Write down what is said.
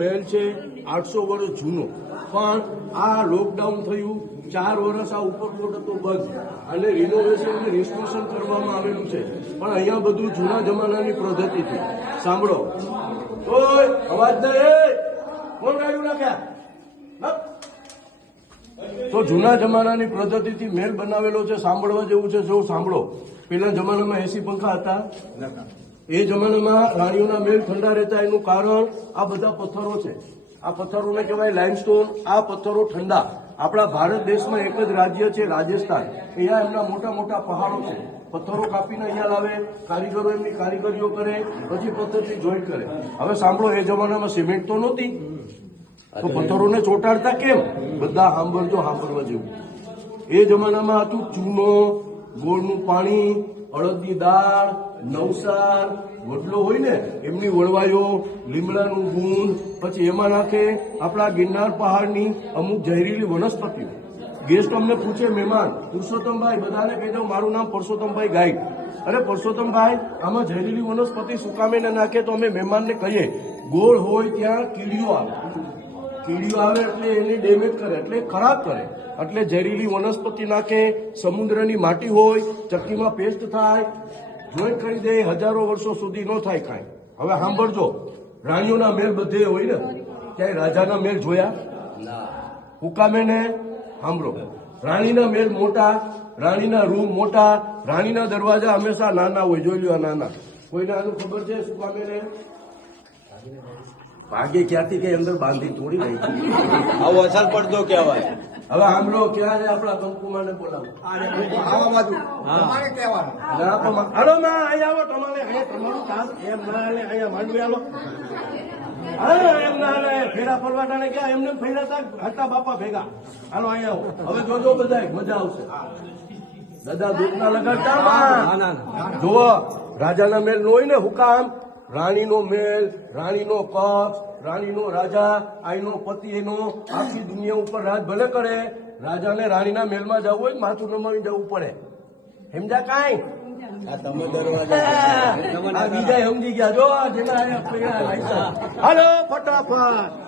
મહેલ છે 800 વર્ષ જૂનો, પણ આ લોકડાઉન થયું 4 વર્ષ આ ઉપરકોટ હતો બંધ અને રિનોવેશન અને રિસ્ટોરેશન કરવામાં આવેલું છે, પણ અહીંયા બધું જૂના જમાનાની પદ્ધતિથી. સાંભળો, ઓય અવાજ નહીં, કોણ ગાડ્યું નાખ્યા? તો જૂના જમાનાની પદ્ધતિથી મહેલ બનાવેલો છે, સાંભળવા જેવું છે. જો સાંભળો, પેલા જમાનામાં એસી પંખા હતા. એ જમાનામાં રાણીઓના મહેલ ઠંડા રહેતા એનું કારણ આ બધા પથ્થરો છે. આ પથ્થરોને કહેવાય લાઇમસ્ટોન. આ પથ્થરો ઠંડા. આપણા ભારત દેશમાં એક જ રાજ્ય છે રાજસ્થાન, અહીંયા એમના મોટા મોટા પહાડો છે. પથ્થરો કાપીને અહીંયા લાવે, કારીગરો એમની કારીગરીઓ કરે, પછી પથ્થરથી જોઈન્ટ કરે. હવે સાંભળો, એ જમાનામાં સિમેન્ટ તો નહોતી, તો પથ્થરોને ચોંટાડતા કેમ? બધા સાંભળવા જેવું. એ જમાનામાં હતું ચૂનો, ગોળનું પાણી, અડદની દાળ, નવસાર, વડલો હોય ને એમની વળવાયો, લીમડાનું ગુંદ, પછી એમાં નાખે આપણા ગિરનાર પહાડની અમુક ઝેરીલી વનસ્પતિઓ. ગેસ્ટ અમને પૂછે, મહેમાન, પુરુષોત્તમભાઈ, બધાને કહેજો મારું નામ પરસોત્તમભાઈ ગાઈડ. અરે પરસોત્તમભાઈ, આમાં ઝેરીલી વનસ્પતિ સુકામે ને નાખે તો અમે મહેમાનને કહીએ ગોળ હોય ત્યાં કીડીઓ આવે. કીડીઓ આવે એટલે એને ડેમેજ કરે, એટલે ખરાબ કરે, એટલે ઝેરીલી વનસ્પતિ નાખે. સમુદ્રની માટી હોય, ચક્કીમાં પેસ્ટ થાય, જોઈન્ટ કરી દે, હજારો વર્ષો સુધી ન થાય કાંઈ. હવે સાંભળજો, રાણીઓના મહેલ બધે હોય ને, ક્યાંય રાજાના મહેલ જોયા? હુકામે ને સાંભળો, રાણીના મહેલ મોટા, રાણીના રૂમ મોટા, રાણીના દરવાજા હંમેશા નાના હોય. જોઈ લો, નાના. કોઈને આનું ખબર છે? સુકામે ને ભાગે ક્યાંથી કઈ અંદર બાંધી થોડી રહી. આવો અસર પડતો કહેવાય. હવે આમલો ક્યાં છે? આપણા કંકુમાને બોલાવો. હાલો માં, અહીંયા આવો. તમારે તમારું કામ એમ ના હાલે, અહીંયા માંડવી હાલો. એમ ના હાલે, ફેરા ફરવાટાને ક્યાં એમને ફેરાતા હતા બાપા ભેગા. હાલો અહીંયા આવો. હવે જોજો બધા, મજા આવશે. દાદા દૂધ ના લગાડતા. જુઓ, રાજાના મહેલ નો હોય ને હુકામ, રાણીનો મહેલ, રાણીનો કક્ષ, રાણીનો રાજા, આઈનો પતિ, એનો આખી દુનિયા ઉપર રાજ ભલે કરે, રાજાને રાણીના મહેલમાં જવું હોય માથું નમાવી જવું પડે. સમજા કાંઈ? તમે દરવાજા બીજા સમજી ગયા. જો જેના હાલો ફટાફટ.